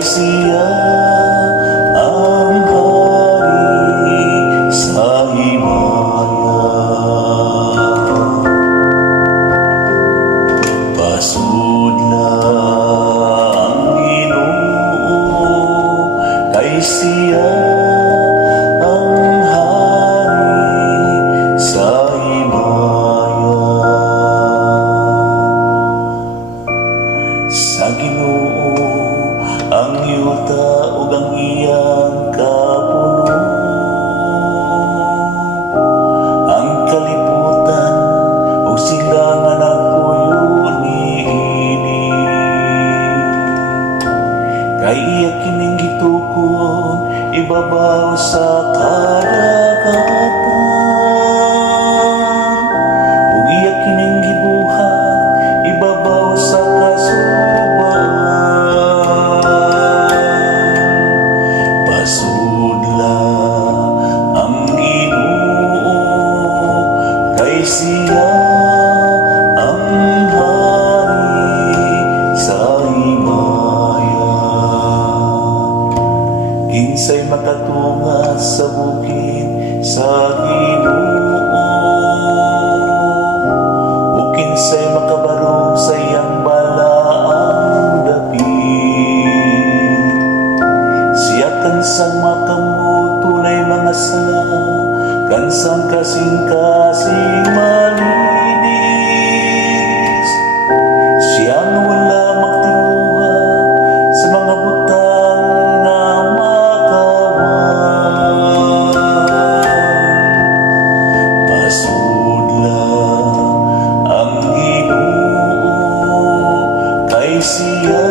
kay siya ang hari sa himaya. Pasudla ang Ginoo, kay siya ang hari sa himaya. Sa Ginoo ang yuta ug ang iyang kapuno, ang kalibutan ug sila nga nagpuyo niini. Kay iya kining gitukod ibabaw sa kadagatan, ug iya kining gibuhat ibabaw sa kasubaan. Pasudla ang Ginoo, kay siya ang hari sa himaya. Kinsay makatunga sa bukid sa Ginoo, o kinsay makabarog sa iyang balaang dapit. Siya kansang makamot tunay mga sala, kansang kasing-kasing malinis. Siyang wala magtinguha sa mga butang na makawan. Pasudla ang Ginoo, kay siya